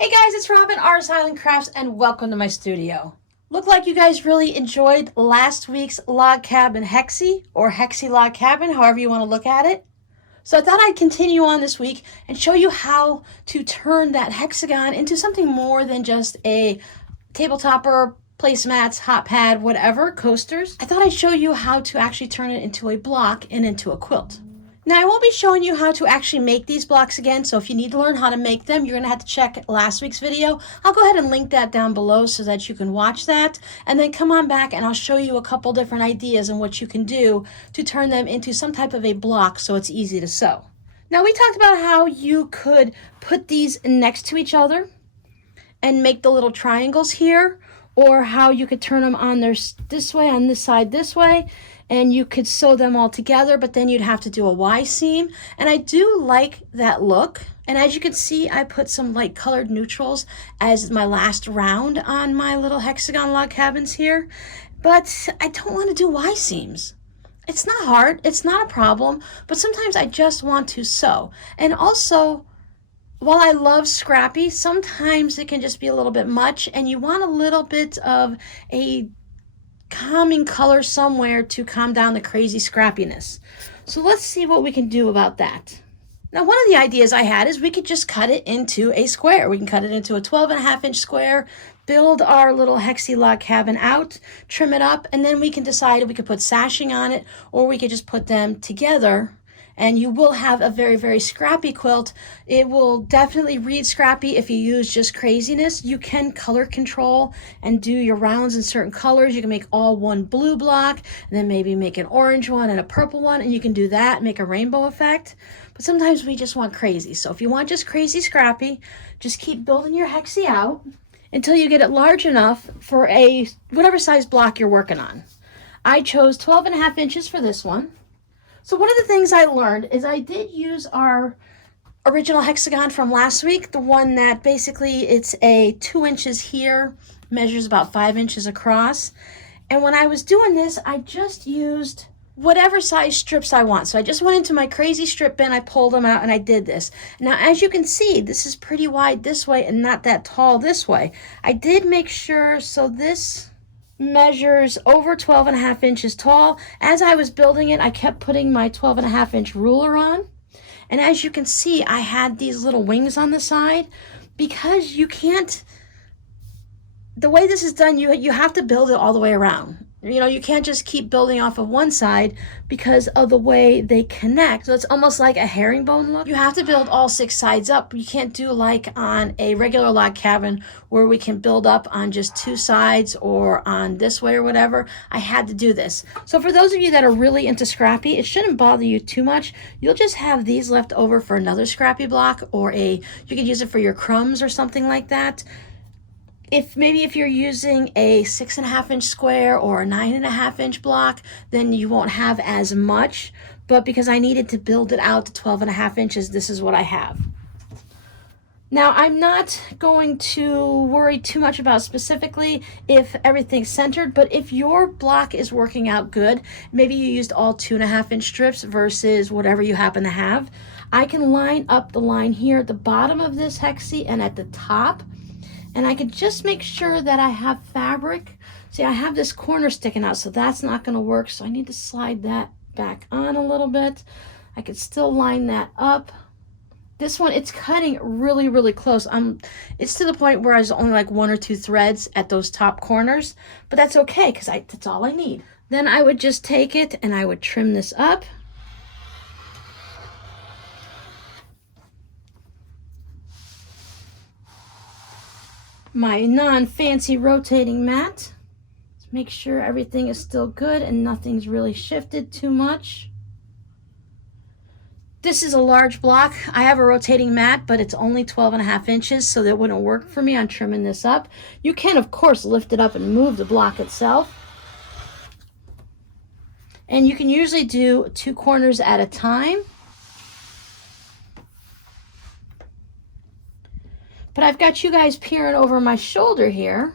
Hey guys, it's Robin, Artist Island Crafts, and welcome to my studio. Look like you guys really enjoyed last week's log cabin Hexi, or Hexi log cabin, however you want to look at it. So I thought I'd continue on this week and show you how to turn that hexagon into something more than just a tabletopper, placemats, hot pad, whatever, coasters. I thought I'd show you how to actually turn it into a block and into a quilt. Now, I won't be showing you how to actually make these blocks again, so if you need to learn how to make them, you're going to have to check last week's video. I'll go ahead and link that down below so that you can watch that, and then come on back and I'll show you a couple different ideas on what you can do to turn them into some type of a block so it's easy to sew. Now, we talked about how you could put these next to each other and make the little triangles here, or how you could turn them on this way, on this side this way, and you could sew them all together, but then you'd have to do a Y seam. And I do like that look. And as you can see, I put some light colored neutrals as my last round on my little hexagon log cabins here. But I don't want to do Y seams. It's not hard, it's not a problem, but sometimes I just want to sew. And also, while I love scrappy, sometimes it can just be a little bit much, and you want a little bit of a calming color somewhere to calm down the crazy scrappiness. So let's see what we can do about that. Now, one of the ideas I had is we could just cut it into a square. We can cut it into a 12.5-inch square, build our little hexi log cabin out, trim it up, and then we can decide if we could put sashing on it, or we could just put them together. And you will have a very, very scrappy quilt. It will definitely read scrappy if you use just craziness. You can color control and do your rounds in certain colors. You can make all one blue block, and then maybe make an orange one and a purple one, and you can do that, make a rainbow effect. But sometimes we just want crazy. So if you want just crazy scrappy, just keep building your hexi out until you get it large enough for a whatever size block you're working on. I chose 12.5 inches for this one. So one of the things I learned is I did use our original hexagon from last week, the one that basically it's a 2 inches here, measures about 5 inches across. And when I was doing this, I just used whatever size strips I want. So I just went into my crazy strip bin, I pulled them out, and I did this. Now, as you can see, this is pretty wide this way and not that tall this way. I did make sure, so this measures over 12.5 inches tall. As I was building it, I kept putting my 12.5-inch ruler on. And as you can see, I had these little wings on the side because you can't, the way this is done, you have to build it all the way around. You know, you can't just keep building off of one side because of the way they connect. So it's almost like a herringbone look. You have to build all 6 sides up. You can't do like on a regular log cabin where we can build up on just 2 sides or on this way or whatever. I had to do this. So for those of you that are really into scrappy, it shouldn't bother you too much. You'll just have these left over for another scrappy block, or you could use it for your crumbs or something like that. If you're using a 6.5-inch square or a 9.5-inch block, then you won't have as much. But because I needed to build it out to 12.5 inches, this is what I have. Now, I'm not going to worry too much about specifically if everything's centered, but if your block is working out good, maybe you used all 2.5-inch strips versus whatever you happen to have, I can line up the line here at the bottom of this hexi and at the top. And I could just make sure that I have fabric. See, I have this corner sticking out, so that's not going to work. So I need to slide that back on a little bit. I could still line that up. This one, it's cutting really, really close. It's to the point where there's only like 1 or 2 threads at those top corners. But that's okay, because that's all I need. Then I would just take it and I would trim this up. My non-fancy rotating mat. Let's make sure everything is still good and nothing's really shifted too much. This is a large block. I have a rotating mat, but it's only 12.5 inches, so that wouldn't work for me on trimming this up. You can, of course, lift it up and move the block itself. And you can usually do 2 corners at a time. But I've got you guys peering over my shoulder here,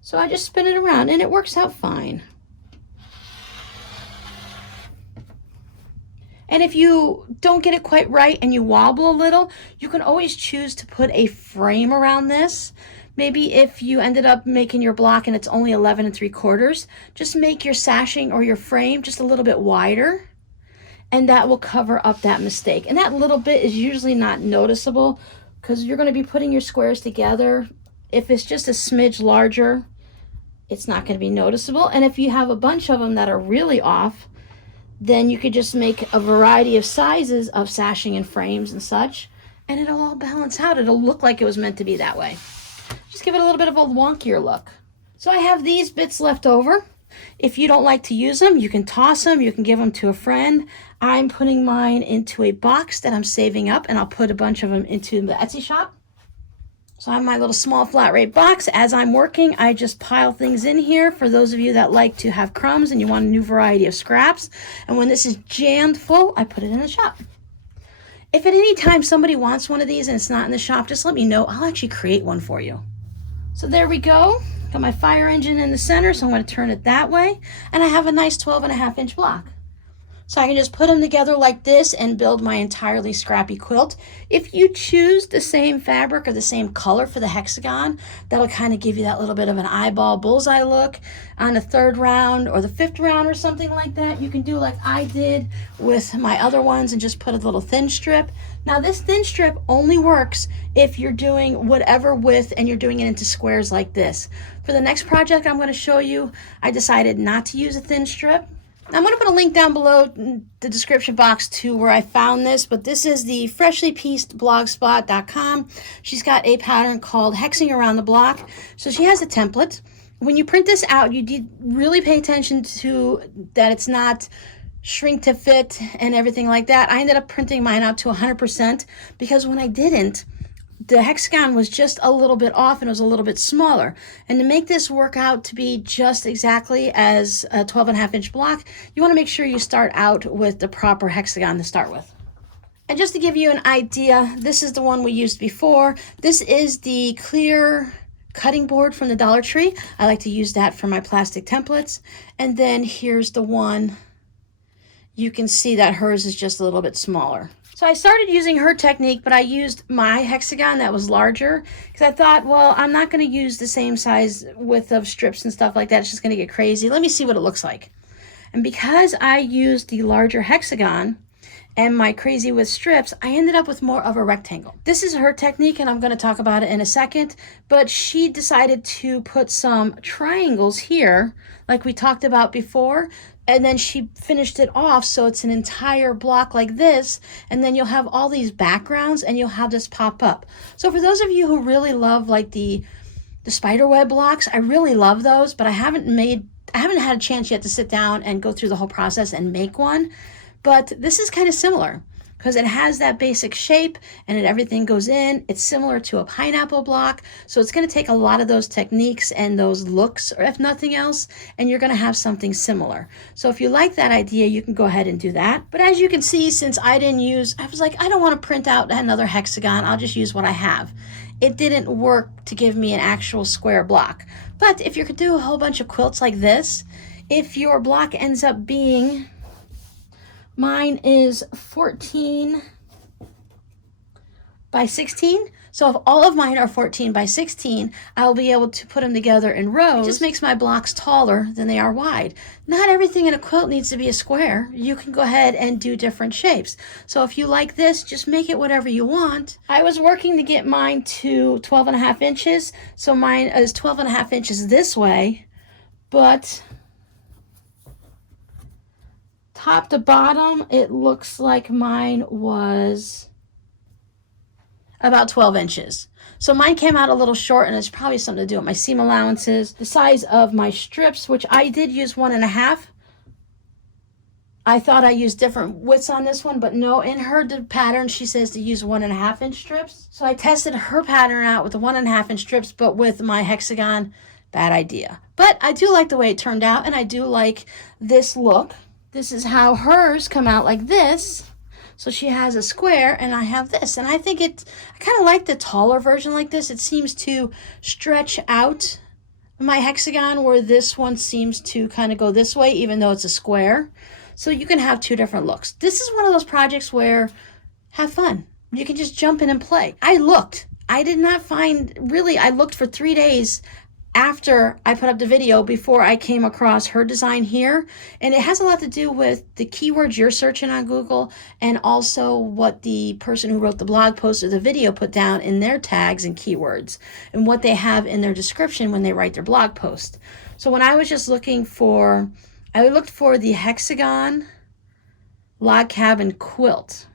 so I just spin it around and it works out fine. And if you don't get it quite right and you wobble a little, you can always choose to put a frame around this. Maybe if you ended up making your block and it's only 11 3/4, just make your sashing or your frame just a little bit wider, and that will cover up that mistake. And that little bit is usually not noticeable because you're going to be putting your squares together. If it's just a smidge larger, it's not going to be noticeable. And if you have a bunch of them that are really off, then you could just make a variety of sizes of sashing and frames and such, and it'll all balance out. It'll look like it was meant to be that way. Just give it a little bit of a wonkier look. So I have these bits left over. If you don't like to use them, you can toss them, you can give them to a friend. I'm putting mine into a box that I'm saving up, and I'll put a bunch of them into the Etsy shop. So I have my little small flat rate box. As I'm working, I just pile things in here for those of you that like to have crumbs and you want a new variety of scraps. And when this is jammed full, I put it in the shop. If at any time somebody wants one of these and it's not in the shop, just let me know. I'll actually create one for you. So there we go. Got my fire engine in the center, so I'm going to turn it that way. And I have a nice 12.5-inch block. So I can just put them together like this and build my entirely scrappy quilt. If you choose the same fabric or the same color for the hexagon, that'll kind of give you that little bit of an eyeball bullseye look on the 3rd round or the 5th round or something like that. You can do like I did with my other ones and just put a little thin strip. Now this thin strip only works if you're doing whatever width and you're doing it into squares like this. For the next project I'm going to show you, I decided not to use a thin strip. I'm going to put a link down below in the description box to where I found this, but this is the freshly pieced blogspot.com. She's got a pattern called Hexing Around the Block. So she has a template. When you print this out, you did really pay attention to that it's not shrink to fit and everything like that. I ended up printing mine out to 100% because when I didn't, the hexagon was just a little bit off and it was a little bit smaller. And to make this work out to be just exactly as a 12.5-inch block, you want to make sure you start out with the proper hexagon to start with. And just to give you an idea, this is the one we used before. This is the clear cutting board from the Dollar Tree. I like to use that for my plastic templates. And then here's the one. You can see that hers is just a little bit smaller. So I started using her technique, but I used my hexagon that was larger because I thought, well, I'm not going to use the same size width of strips and stuff like that. It's just going to get crazy. Let me see what it looks like. And because I used the larger hexagon and my crazy width strips, I ended up with more of a rectangle. This is her technique, and I'm going to talk about it in a second, but she decided to put some triangles here, like we talked about before, and then she finished it off so it's an entire block like this, and then you'll have all these backgrounds and you'll have this pop up. So for those of you who really love like the spider web blocks, I really love those, but I haven't had a chance yet to sit down and go through the whole process and make one. But this is kind of similar because it has that basic shape and everything goes in. It's similar to a pineapple block. So it's going to take a lot of those techniques and those looks, or if nothing else, and you're going to have something similar. So if you like that idea, you can go ahead and do that. But as you can see, since I was like, I don't want to print out another hexagon. I'll just use what I have. It didn't work to give me an actual square block. But if you could do a whole bunch of quilts like this, if your block ends up being, mine is 14 by 16. So if all of mine are 14 by 16, I'll be able to put them together in rows. It just makes my blocks taller than they are wide. Not everything in a quilt needs to be a square. You can go ahead and do different shapes. So if you like this, just make it whatever you want. I was working to get mine to 12.5 inches. So mine is 12.5 inches this way, but top to bottom, it looks like mine was about 12 inches. So mine came out a little short, and it's probably something to do with my seam allowances. The size of my strips, which I did use 1.5. I thought I used different widths on this one, but no, in her pattern, she says to use 1.5 inch strips. So I tested her pattern out with the 1.5 inch strips, but with my hexagon, bad idea. But I do like the way it turned out, and I do like this look. This is how hers come out, like this. So she has a square and I have this. And I think I kind of like the taller version like this. It seems to stretch out my hexagon, where this one seems to kind of go this way, even though it's a square. So you can have two different looks. This is one of those projects where have fun. You can just jump in and play. I looked. I did not find, really, I looked for 3 days after I put up the video before I came across her design here. And it has a lot to do with the keywords you're searching on Google and also what the person who wrote the blog post or the video put down in their tags and keywords and what they have in their description when they write their blog post. So when I was just looking for, I looked for the Hexagon Log Cabin Quilt.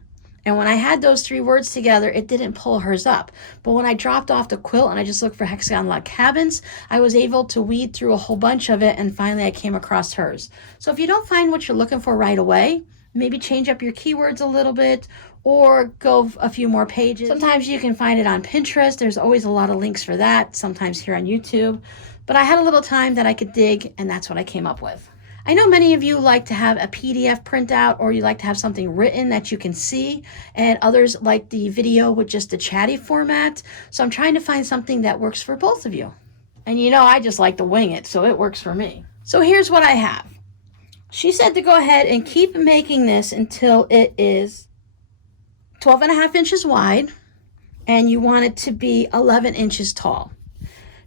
And when I had those 3 words together, it didn't pull hers up. But when I dropped off the quilt and I just looked for Hexagon Log Cabins, I was able to weed through a whole bunch of it, and finally I came across hers. So if you don't find what you're looking for right away, maybe change up your keywords a little bit or go a few more pages. Sometimes you can find it on Pinterest. There's always a lot of links for that, sometimes here on YouTube. But I had a little time that I could dig, and that's what I came up with. I know many of you like to have a PDF printout, or you like to have something written that you can see, and others like the video with just the chatty format. So I'm trying to find something that works for both of you. And you know, I just like to wing it, so it works for me. So here's what I have. She said to go ahead and keep making this until it is 12.5 inches wide, and you want it to be 11 inches tall.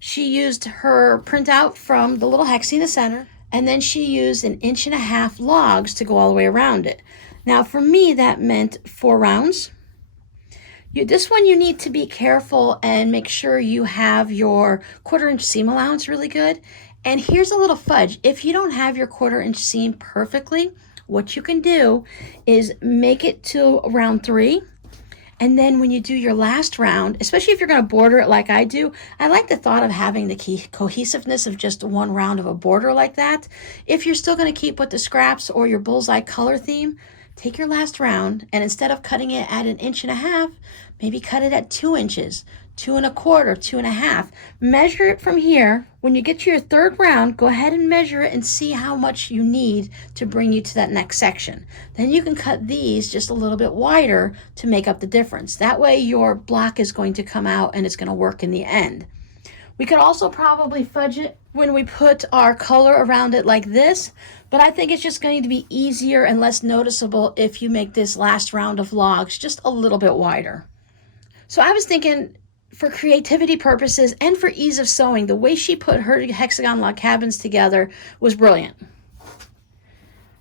She used her printout from the little hexie in the center, and then she used 1.5 inch logs to go all the way around it. Now for me, that meant 4 rounds. This one you need to be careful and make sure you have your 1/4 inch seam allowance really good. And here's a little fudge. If you don't have your 1/4 inch seam perfectly, what you can do is make it to round 3. And then when you do your last round, especially if you're going to border it like I do, I like the thought of having the cohesiveness of just 1 round of a border like that. If you're still going to keep with the scraps or your bullseye color theme, take your last round, and instead of cutting it at 1.5 inches, maybe cut it at 2 inches, 2.25, 2.5. Measure it from here. When you get to your 3rd round, go ahead and measure it and see how much you need to bring you to that next section. Then you can cut these just a little bit wider to make up the difference. That way your block is going to come out and it's going to work in the end. We could also probably fudge it when we put our color around it like this, but I think it's just going to be easier and less noticeable if you make this last round of logs just a little bit wider. So I was thinking, for creativity purposes and for ease of sewing, the way she put her Hexagon Log Cabins together was brilliant.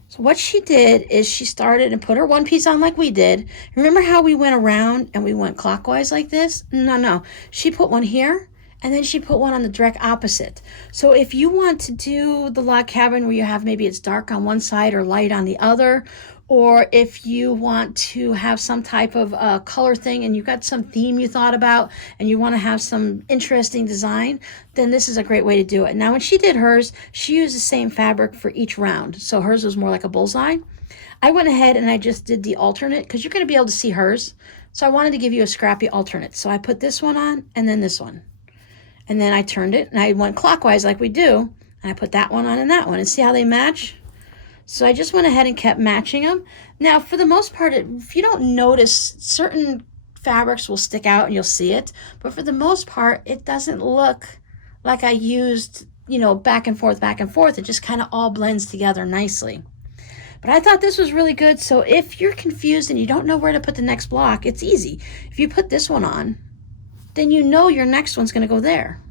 So what she did is she started and put her one piece on like we did. Remember how we went around and we went clockwise like this? No. She put one here, and then she put one on the direct opposite. So if you want to do the log cabin where you have maybe it's dark on one side or light on the other, or if you want to have some type of color thing and you've got some theme you thought about and you want to have some interesting design, then this is a great way to do it. Now when she did hers, she used the same fabric for each round. So hers was more like a bullseye. I went ahead and I just did the alternate because you're going to be able to see hers. So I wanted to give you a scrappy alternate. So I put this one on and then this one. And then I turned it and I went clockwise like we do. And I put that one on and that one. And see how they match? So I just went ahead and kept matching them. Now, for the most part, if you don't notice, certain fabrics will stick out and you'll see it. But for the most part, it doesn't look like I used, back and forth. It just kind of all blends together nicely. But I thought this was really good. So if you're confused and you don't know where to put the next block, it's easy. If you put this one on, then you know your next one's going to go there.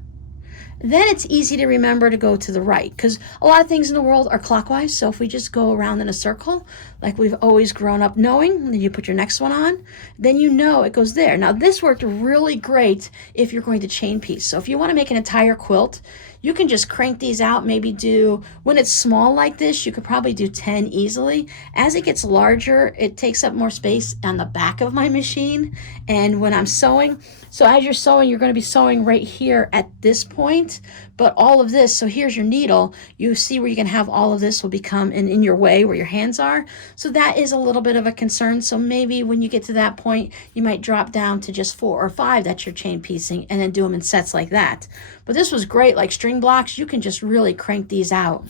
Then it's easy to remember to go to the right, because a lot of things in the world are clockwise. So if we just go around in a circle, like we've always grown up knowing, then you put your next one on, then you know it goes there. Now this worked really great if you're going to chain piece. So if you want to make an entire quilt, you can just crank these out, maybe do, when it's small like this, you could probably do 10 easily. As it gets larger, it takes up more space on the back of my machine. And when I'm sewing, so as you're sewing, you're going to be sewing right here at this point, but all of this, so here's your needle, you see where you can have all of this will become in your way where your hands are. So that is a little bit of a concern. So maybe when you get to that point, you might drop down to just 4 or 5 that you're chain piecing and then do them in sets like that. But this was great, like string blocks, you can just really crank these out.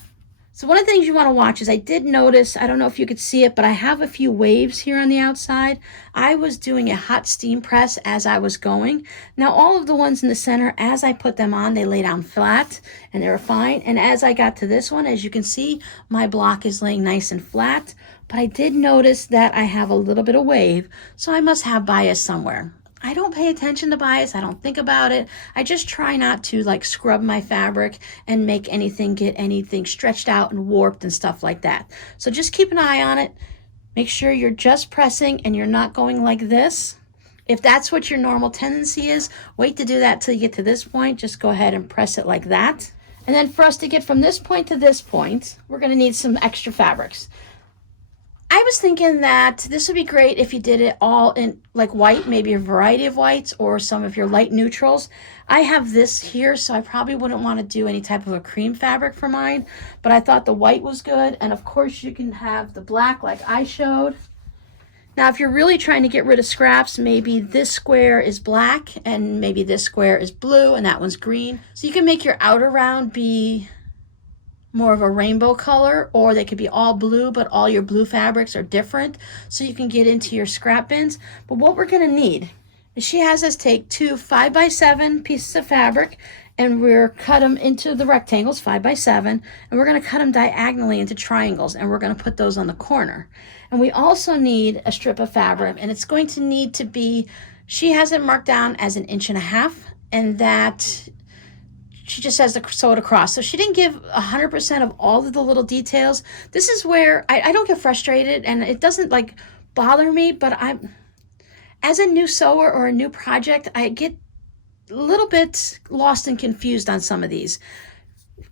So one of the things you want to watch is I did notice, I don't know if you could see it, but I have a few waves here on the outside. I was doing a hot steam press as I was going. Now all of the ones in the center, as I put them on, they lay down flat and they were fine. And as I got to this one, as you can see, my block is laying nice and flat. But I did notice that I have a little bit of wave, so I must have bias somewhere. I don't pay attention to bias. I don't think about it. I just try not to like scrub my fabric and make get anything stretched out and warped and stuff like that. So just keep an eye on it. Make sure you're just pressing and you're not going like this. If that's what your normal tendency is, wait to do that till you get to this point. Just go ahead and press it like that. And then for us to get from this point to this point, we're going to need some extra fabrics. I was thinking that this would be great if you did it all in like white, maybe a variety of whites or some of your light neutrals. I have this here, so I probably wouldn't want to do any type of a cream fabric for mine, but I thought the white was good. And of course you can have the black like I showed. Now, if you're really trying to get rid of scraps, maybe this square is black and maybe this square is blue and that one's green. So you can make your outer round be more of a rainbow color, or they could be all blue, but all your blue fabrics are different, so you can get into your scrap bins. But what we're going to need is she has us take two 5x7 pieces of fabric, and we're cut them into the rectangles 5x7, and we're going to cut them diagonally into triangles, and we're going to put those on the corner. And we also need a strip of fabric, and it's going to need to be, she has it marked down as 1.5 inches, and that she just has to sew it across. So she didn't give 100% of all of the little details. This is where I don't get frustrated, and it doesn't like bother me, but as a new sewer or a new project, I get a little bit lost and confused on some of these.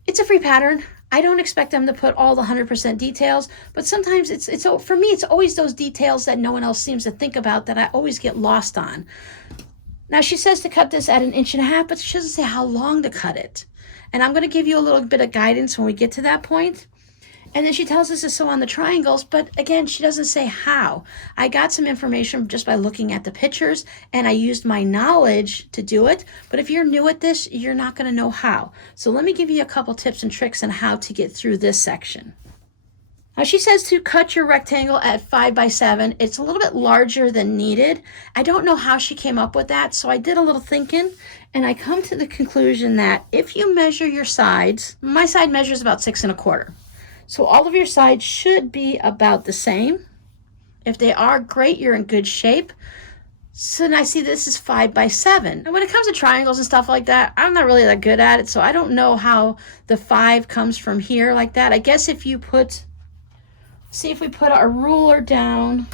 It's a free pattern. I don't expect them to put all the 100% details, but sometimes it's for me, it's always those details that no one else seems to think about that I always get lost on. Now she says to cut this at 1.5 inches, but she doesn't say how long to cut it. And I'm going to give you a little bit of guidance when we get to that point. And then she tells us to sew on the triangles, but again, she doesn't say how. I got some information just by looking at the pictures, and I used my knowledge to do it. But if you're new at this, you're not going to know how. So let me give you a couple tips and tricks on how to get through this section. Now she says to cut your rectangle at 5x7. It's a little bit larger than needed. I don't know how she came up with that, so I did a little thinking, and I come to the conclusion that if you measure your sides, my side measures about 6.25. So all of your sides should be about the same. If they are, great, you're in good shape. So then I see this is 5x7. And when it comes to triangles and stuff like that, I'm not really that good at it, so I don't know how the 5 comes from here like that. I guess if you put, see if we put our ruler down.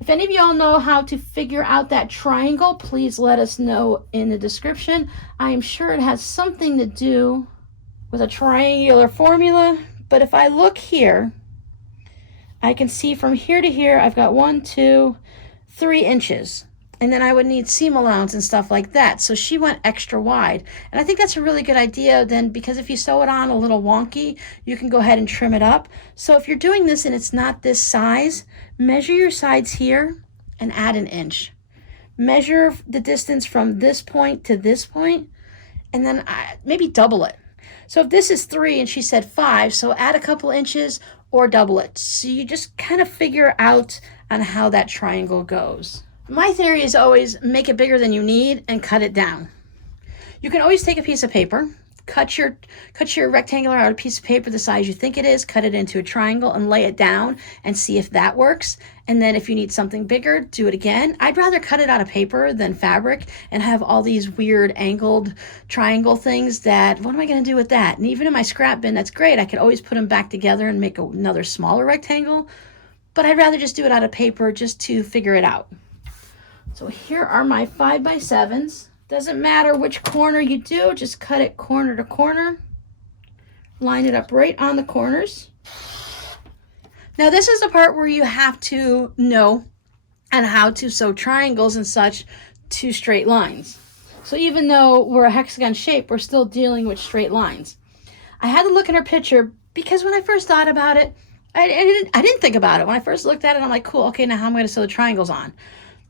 If any of y'all know how to figure out that triangle, please let us know in the description. I am sure it has something to do with a triangular formula, but if I look here, I can see from here to here, I've got 1, 2, 3 inches. And then I would need seam allowance and stuff like that. So she went extra wide. And I think that's a really good idea then, because if you sew it on a little wonky, you can go ahead and trim it up. So if you're doing this and it's not this size, measure your sides here and add 1 inch. Measure the distance from this point to this point, and then maybe double it. So if this is 3 and she said 5, so add a couple inches or double it. So you just kind of figure out on how that triangle goes. My theory is always make it bigger than you need and cut it down. You can always take a piece of paper, cut your rectangular out of a piece of paper the size you think it is, cut it into a triangle and lay it down and see if that works. And then if you need something bigger, do it again. I'd rather cut it out of paper than fabric and have all these weird angled triangle things that, what am I going to do with that? And even in my scrap bin, that's great. I could always put them back together and make another smaller rectangle, but I'd rather just do it out of paper just to figure it out. So here are my 5x7s. Doesn't matter which corner you do, just cut it corner to corner. Line it up right on the corners. Now this is the part where you have to know and how to sew triangles and such to straight lines. So even though we're a hexagon shape, we're still dealing with straight lines. I had to look in her picture because when I first thought about it, I didn't think about it. When I first looked at it, I'm like, cool, okay, now how am I going to sew the triangles on?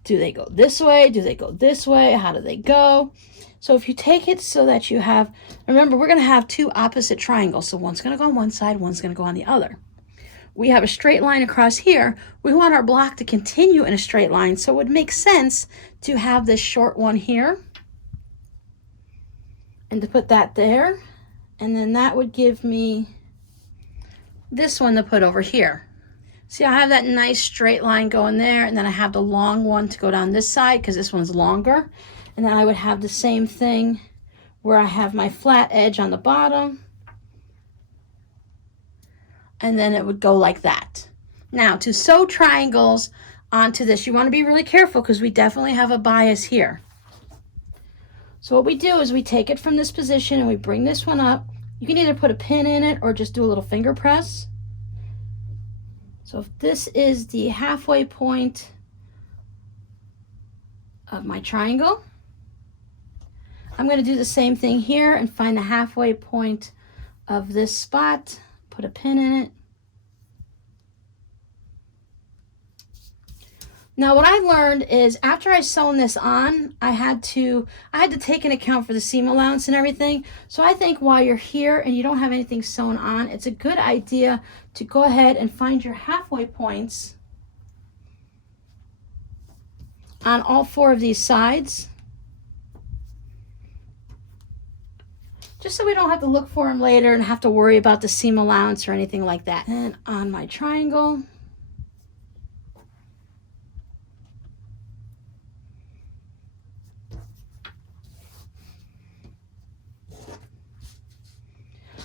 Do they go this way? Do they go this way? How do they go? So if you take it so that you have, remember, we're going to have two opposite triangles. So one's going to go on one side, one's going to go on the other. We have a straight line across here. We want our block to continue in a straight line. So it would make sense to have this short one here and to put that there. And then that would give me this one to put over here. See, I have that nice straight line going there, and then I have the long one to go down this side because this one's longer. And then I would have the same thing where I have my flat edge on the bottom. And then it would go like that. Now, to sew triangles onto this, you want to be really careful because we definitely have a bias here. So what we do is we take it from this position and we bring this one up. You can either put a pin in it or just do a little finger press. So if this is the halfway point of my triangle, I'm going to do the same thing here and find the halfway point of this spot. Put a pin in it. Now what I learned is after I sewn this on, I had to take into account for the seam allowance and everything. So I think while you're here and you don't have anything sewn on, it's a good idea to go ahead and find your halfway points on all four of these sides. Just so we don't have to look for them later and have to worry about the seam allowance or anything like that. And on my triangle,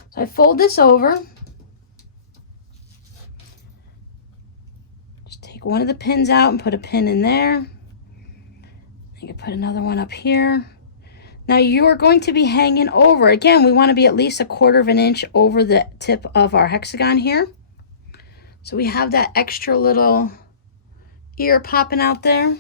so I fold this over. Just take one of the pins out and put a pin in there. You can put another one up here. Now you are going to be hanging over. Again, we want to be at least 1/4 of an inch over the tip of our hexagon here. So we have that extra little ear popping out there.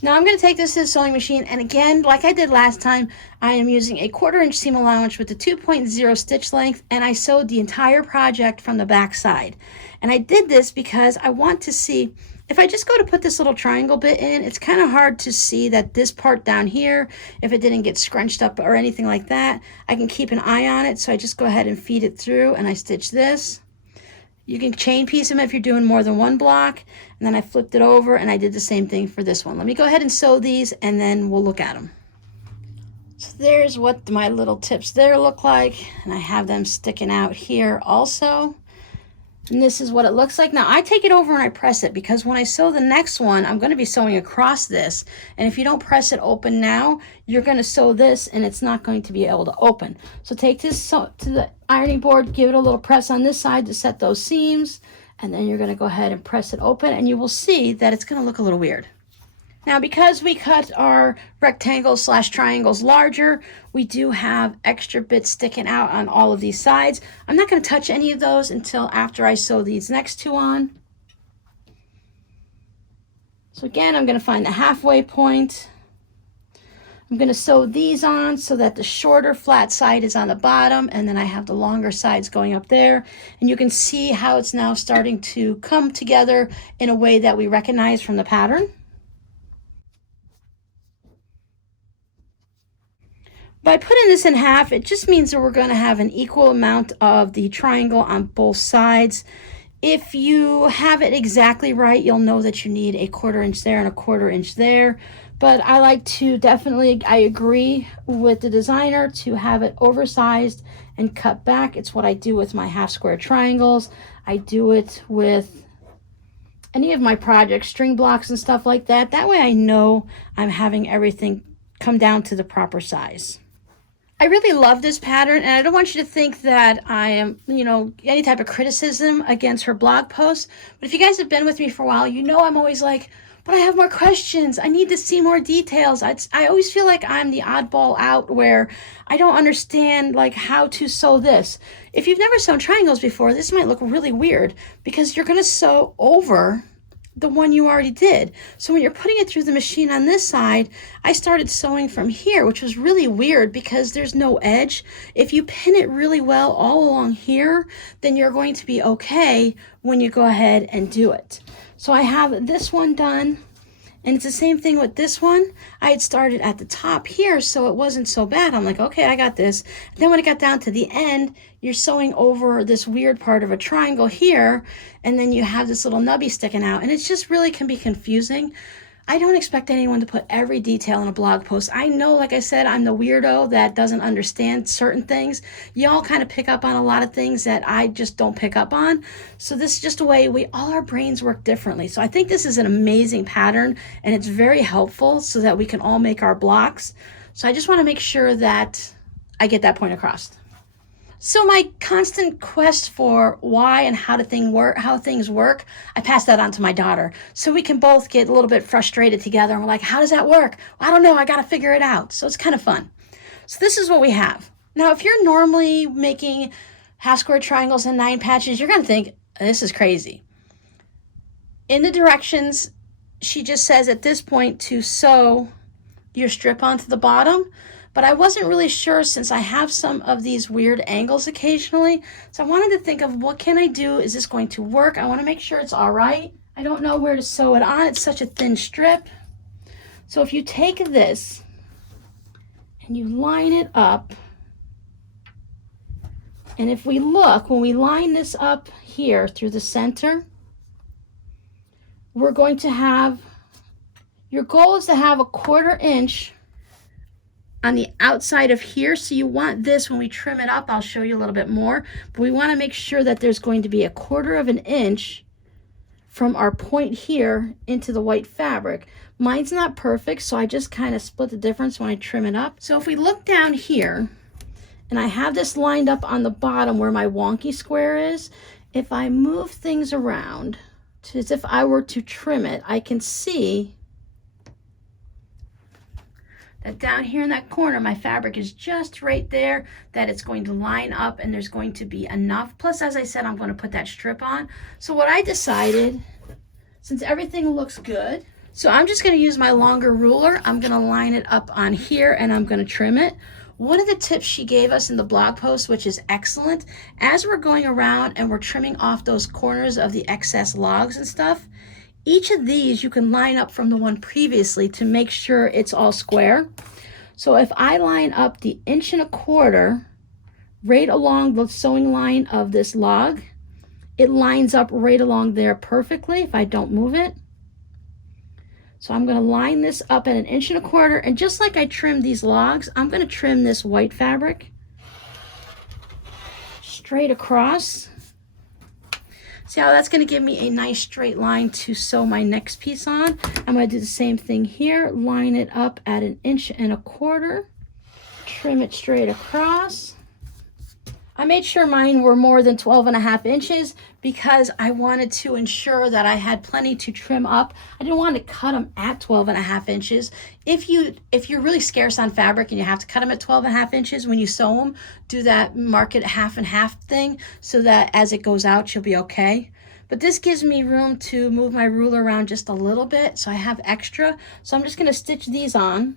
Now I'm going to take this to the sewing machine, and again, like I did last time, I am using a 1/4 inch seam allowance with the 2.0 stitch length, and I sewed the entire project from the back side. And I did this because I want to see, if I just go to put this little triangle bit in, it's kind of hard to see that this part down here, if it didn't get scrunched up or anything like that, I can keep an eye on it. So I just go ahead and feed it through and I stitch this. You can chain piece them if you're doing more than one block. And then I flipped it over and I did the same thing for this one. Let me go ahead and sew these and then we'll look at them. So there's what my little tips there look like. And I have them sticking out here also. And this is what it looks like. Now I take it over and I press it because when I sew the next one, I'm going to be sewing across this. And if you don't press it open now, you're going to sew this and it's not going to be able to open. So take this to the ironing board, give it a little press on this side to set those seams. And then you're going to go ahead and press it open and you will see that it's going to look a little weird. Now, because we cut our rectangles / triangles larger, we do have extra bits sticking out on all of these sides. I'm not going to touch any of those until after I sew these next two on. So again, I'm going to find the halfway point. I'm going to sew these on so that the shorter flat side is on the bottom, and then I have the longer sides going up there. And you can see how it's now starting to come together in a way that we recognize from the pattern. By putting this in half, it just means that we're going to have an equal amount of the triangle on both sides. If you have it exactly right, you'll know that you need a 1/4 inch there and a 1/4 inch there. But I like to definitely, I agree with the designer to have it oversized and cut back. It's what I do with my half square triangles. I do it with any of my projects, string blocks and stuff like that. That way I know I'm having everything come down to the proper size. I really love this pattern, and I don't want you to think that I am, any type of criticism against her blog posts. But if you guys have been with me for a while, you know I'm always like, but I have more questions. I need to see more details. I always feel like I'm the oddball out where I don't understand like how to sew this. If you've never sewn triangles before, this might look really weird because you're going to sew over the one you already did. So when you're putting it through the machine on this side, I started sewing from here, which was really weird because there's no edge. If you pin it really well all along here, then you're going to be okay when you go ahead and do it. So I have this one done, And it's the same thing with this one. I had started at the top here, so it wasn't so bad. I'm like, okay, I got this. And then when it got down to the end, you're sewing over this weird part of a triangle here, and then you have this little nubby sticking out, and it just really can be confusing. I don't expect anyone to put every detail in a blog post. I know, like I said, I'm the weirdo that doesn't understand certain things. Y'all kind of pick up on a lot of things that I just don't pick up on. So this is just a way all our brains work differently. So I think this is an amazing pattern, and it's very helpful so that we can all make our blocks. So I just want to make sure that I get that point across. So my constant quest for why and how things work, I pass that on to my daughter. So we can both get a little bit frustrated together. And we're like, how does that work? Well, I don't know. I got to figure it out. So it's kind of fun. So this is what we have. Now, if you're normally making half square triangles and 9 patches, you're going to think, this is crazy. In the directions, she just says at this point to sew your strip onto the bottom. But I wasn't really sure since I have some of these weird angles occasionally. So I wanted to think of what can I do? Is this going to work? I want to make sure it's all right. I don't know where to sew it on. It's such a thin strip. So if you take this and you line it up, and if we look, when we line this up here through the center, we're going to have, your goal is to have a 1/4 inch on the outside of here. So you want this, when we trim it up, I'll show you a little bit more, but we want to make sure that there's going to be a 1/4 inch from our point here into the white fabric. Mine's not perfect, so I just kind of split the difference when I trim it up. So if we look down here, and I have this lined up on the bottom where my wonky square is, if I move things around as if I were to trim it, I can see that down here in that corner, my fabric is just right there, that it's going to line up and there's going to be enough. Plus, as I said, I'm going to put that strip on. So what I decided, since everything looks good, so I'm just going to use my longer ruler. I'm going to line it up on here and I'm going to trim it. One of the tips she gave us in the blog post, which is excellent, as we're going around and we're trimming off those corners of the excess logs and stuff, each of these you can line up from the one previously to make sure it's all square. So if I line up the 1.25 inches right along the sewing line of this log, it lines up right along there perfectly if I don't move it. So I'm going to line this up at 1.25 inches, and just like I trimmed these logs, I'm going to trim this white fabric straight across. See how that's going to give me a nice straight line to sew my next piece on. I'm going to do the same thing here. Line it up at 1.25 inches. Trim it straight across. I made sure mine were more than 12.5 inches because I wanted to ensure that I had plenty to trim up. I didn't want to cut them at 12.5 inches. If you're really scarce on fabric and you have to cut them at 12.5 inches when you sew them, do that mark it half and half thing so that as it goes out, you'll be okay. But this gives me room to move my ruler around just a little bit, so I have extra. So I'm just going to stitch these on.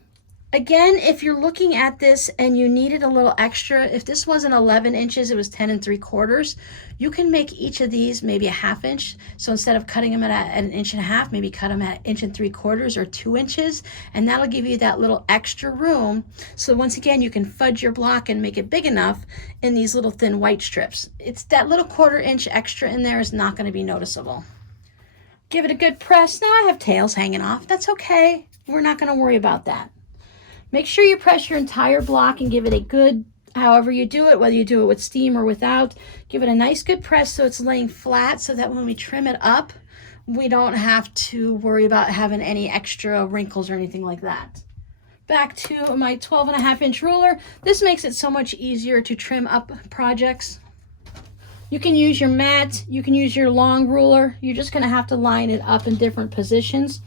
Again, if you're looking at this and you needed a little extra, if this wasn't 11 inches, it was 10 3/4, you can make each of these maybe a 1/2 inch. So instead of cutting them at 1.5 inches, maybe cut them at 1 3/4 inches or 2 inches, and that'll give you that little extra room. So once again, you can fudge your block and make it big enough in these little thin white strips. It's that little 1/4 inch extra in there is not going to be noticeable. Give it a good press. Now I have tails hanging off. That's okay. We're not going to worry about that. Make sure you press your entire block and give it a good, however you do it, whether you do it with steam or without, give it a nice good press so it's laying flat so that when we trim it up, we don't have to worry about having any extra wrinkles or anything like that. Back to my 12.5 inch ruler. This makes it so much easier to trim up projects. You can use your mat, you can use your long ruler. You're just going to have to line it up in different positions.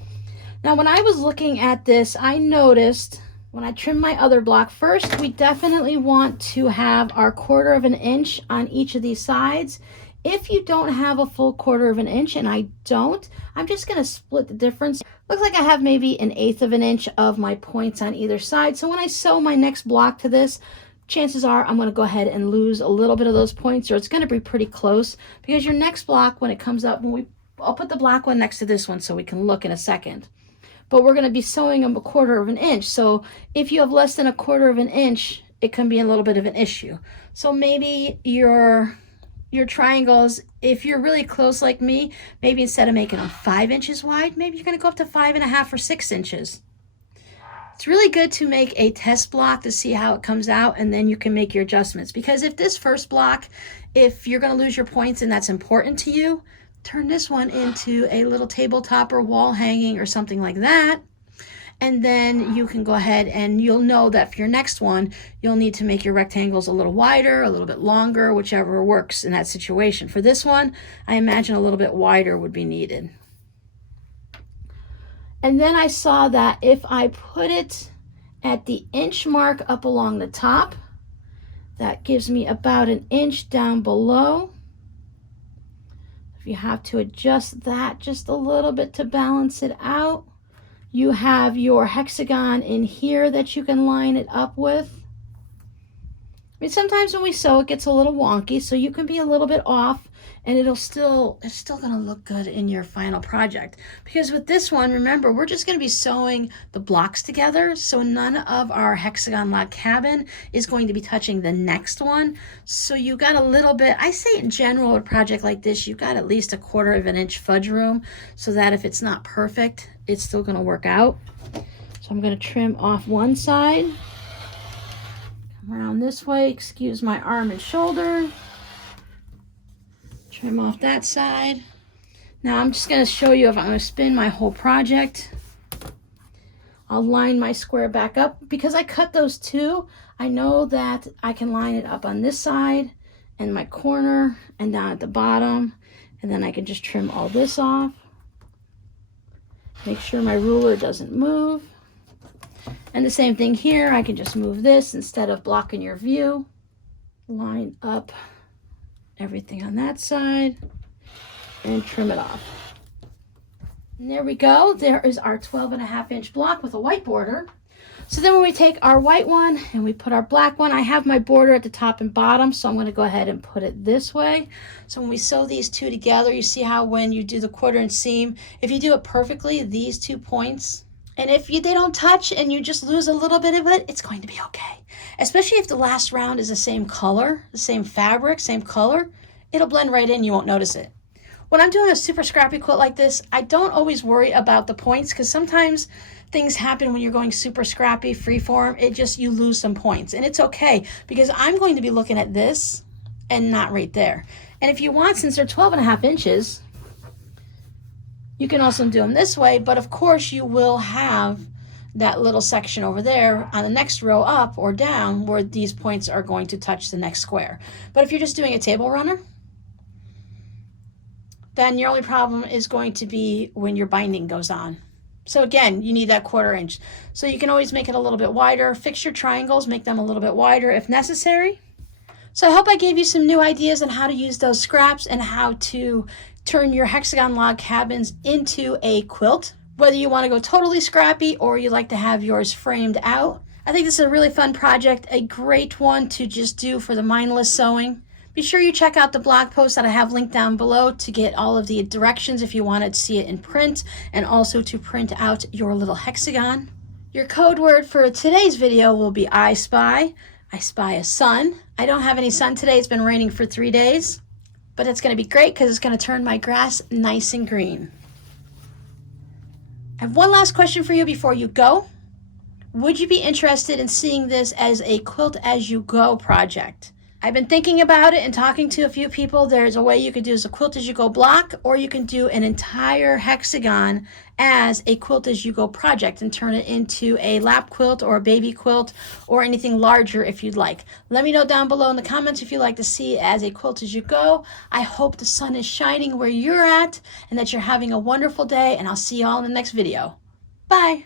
Now, when I was looking at this, I noticed when I trim my other block, first, we definitely want to have our 1/4 inch on each of these sides. If you don't have a full 1/4 inch, and I don't, I'm just going to split the difference. Looks like I have maybe 1/8 inch of my points on either side. So when I sew my next block to this, chances are I'm going to go ahead and lose a little bit of those points, or it's going to be pretty close, because your next block, when it comes up, I'll put the black one next to this one so we can look in a second. but we're going to be sewing them 1/4 of an inch. So if you have less than 1/4 of an inch, it can be a little bit of an issue. So maybe your triangles, if you're really close like me, maybe instead of making them 5 inches wide, maybe you're going to go up to 5.5 or 6 inches. It's really good to make a test block to see how it comes out, and then you can make your adjustments. Because if this first block, if you're going to lose your points and that's important to you, turn this one into a little tabletop or wall hanging or something like that. And then you can go ahead and you'll know that for your next one, you'll need to make your rectangles a little wider, a little bit longer, whichever works in that situation. For this one, I imagine a little bit wider would be needed. And then I saw that if I put it at the inch mark up along the top, that gives me about 1 inch down below. If you have to adjust that just a little bit to balance it out, you have your hexagon in here that you can line it up with. I mean, sometimes when we sew, it gets a little wonky, so you can be a little bit off, and it's still going to look good in your final project. Because with this one, remember, we're just going to be sewing the blocks together, so none of our Hexagon Log Cabin is going to be touching the next one. So you got a little bit, I say in general, a project like this, you've got at least 1/4 of an inch fudge room, so that if it's not perfect, it's still going to work out. So I'm going to trim off one side. Come around this way, excuse my arm and shoulder. Trim off that side. Now I'm just going to show you if I'm going to spin my whole project. I'll line my square back up. Because I cut those two, I know that I can line it up on this side and my corner and down at the bottom. And then I can just trim all this off. Make sure my ruler doesn't move. And the same thing here, I can just move this instead of blocking your view. Line up everything on that side and trim it off. And there we go. There is our 12.5 inch block with a white border. So then when we take our white one and we put our black one, I have my border at the top and bottom, so I'm going to go ahead and put it this way. So when we sew these two together, you see how when you do the 1/4 inch seam, if you do it perfectly, these 2 points, and if they don't touch and you just lose a little bit of it, it's going to be okay. Especially if the last round is the same color, the same fabric, same color, it'll blend right in, you won't notice it. When I'm doing a super scrappy quilt like this, I don't always worry about the points, because sometimes things happen when you're going super scrappy, freeform, you lose some points. And it's okay, because I'm going to be looking at this and not right there. And if you want, since they're 12.5 inches, you can also do them this way, but of course you will have that little section over there on the next row up or down where these points are going to touch the next square. But if you're just doing a table runner, then your only problem is going to be when your binding goes on. So again, you need that 1/4 inch. So you can always make it a little bit wider. Fix your triangles, make them a little bit wider if necessary. So I hope I gave you some new ideas on how to use those scraps and how to turn your Hexagon Log Cabins into a quilt. Whether you want to go totally scrappy or you like to have yours framed out. I think this is a really fun project, a great one to just do for the mindless sewing. Be sure you check out the blog post that I have linked down below to get all of the directions if you want to see it in print, and also to print out your little hexagon. Your code word for today's video will be I spy. I spy a sun. I don't have any sun today. It's been raining for 3 days. But it's going to be great because it's going to turn my grass nice and green. I have one last question for you before you go. Would you be interested in seeing this as a quilt as you go project? I've been thinking about it and talking to a few people. There's a way you could do as a quilt as you go block, or you can do an entire hexagon as a quilt as you go project and turn it into a lap quilt or a baby quilt or anything larger if you'd like. Let me know down below in the comments if you'd like to see it as a quilt as you go. I hope the sun is shining where you're at and that you're having a wonderful day, and I'll see you all in the next video. Bye.